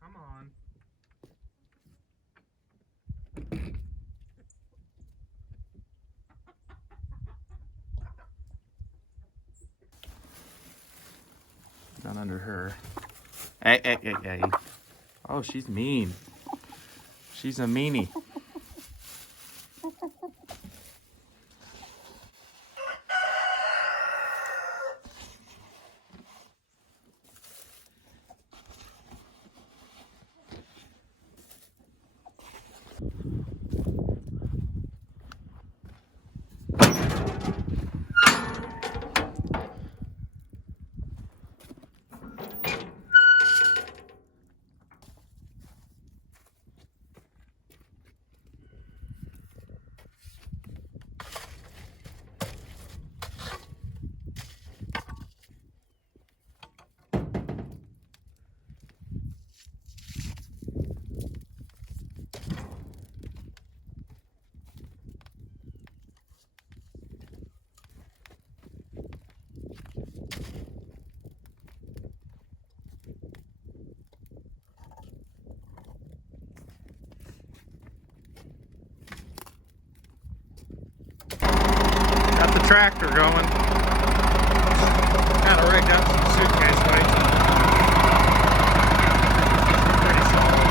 Come on. Not under her. Hey, hey, hey, hey. Oh, she's mean. She's a meanie. Got the tractor going. Kind of rigged up some suitcase weights. Pretty solid.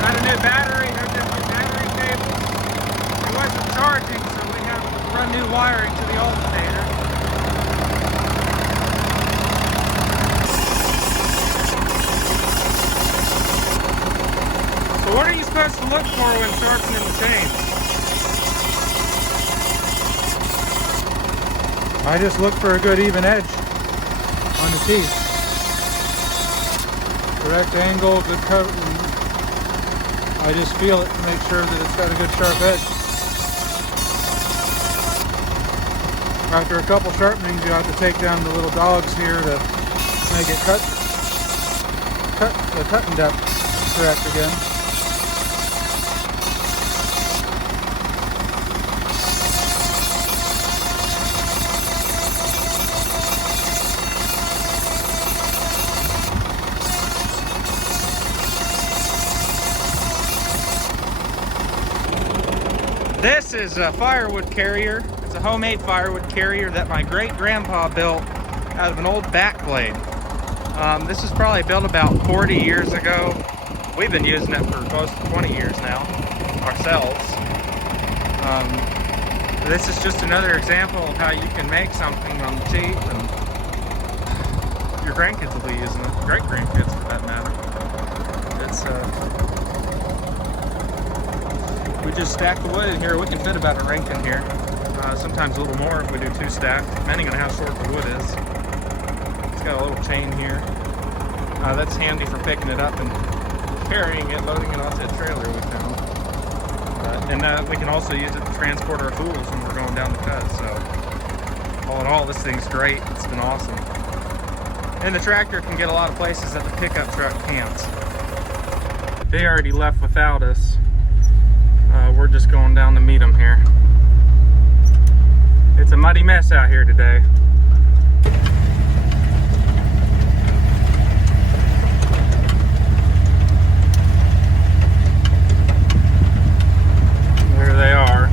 Got a new battery, no different battery cables. It wasn't charging, so we have to run new wiring to the alternator. So what are you supposed to look for when sharpening the chain? I just look for a good even edge on the teeth. Correct angle, good cover. I just feel it to make sure that it's got a good sharp edge. After a couple sharpenings, you have to take down the little dogs here to make it cut the cutting depth correct again. This is a firewood carrier. It's a homemade firewood carrier that my great-grandpa built out of an old back blade. This was probably built about 40 years ago. We've been using it for close to 20 years now, ourselves. This is just another example of how you can make something on the cheap, and your grandkids will be using it, great-grandkids for that matter. It's we just stack the wood in here. We can fit about a rink in here. Sometimes a little more if we do two stacked, depending on how short the wood is. It's got a little chain here. That's handy for picking it up and carrying it, loading it onto that trailer we found. And we can also use it to transport our tools when we're going down the cut. So all in all, this thing's great. It's been awesome. And the tractor can get a lot of places that the pickup truck can't. They already left without us. We're just going down to meet them here. It's a muddy mess out here today. There they are.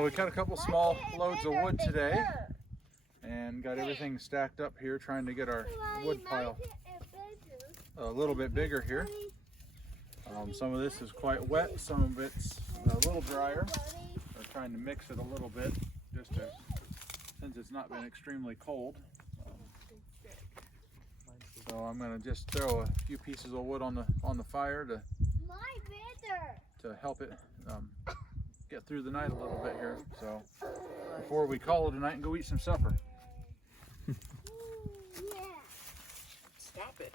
So we cut a couple small loads of wood today and got everything stacked up here, trying to get our wood pile a little bit bigger here. Some of this is quite wet, some of it's a little drier. We're trying to mix it a little bit just to, since it's not been extremely cold. So I'm going to just throw a few pieces of wood on the fire to help it get through the night a little bit here. So before we call it a night and go eat some supper. Stop it.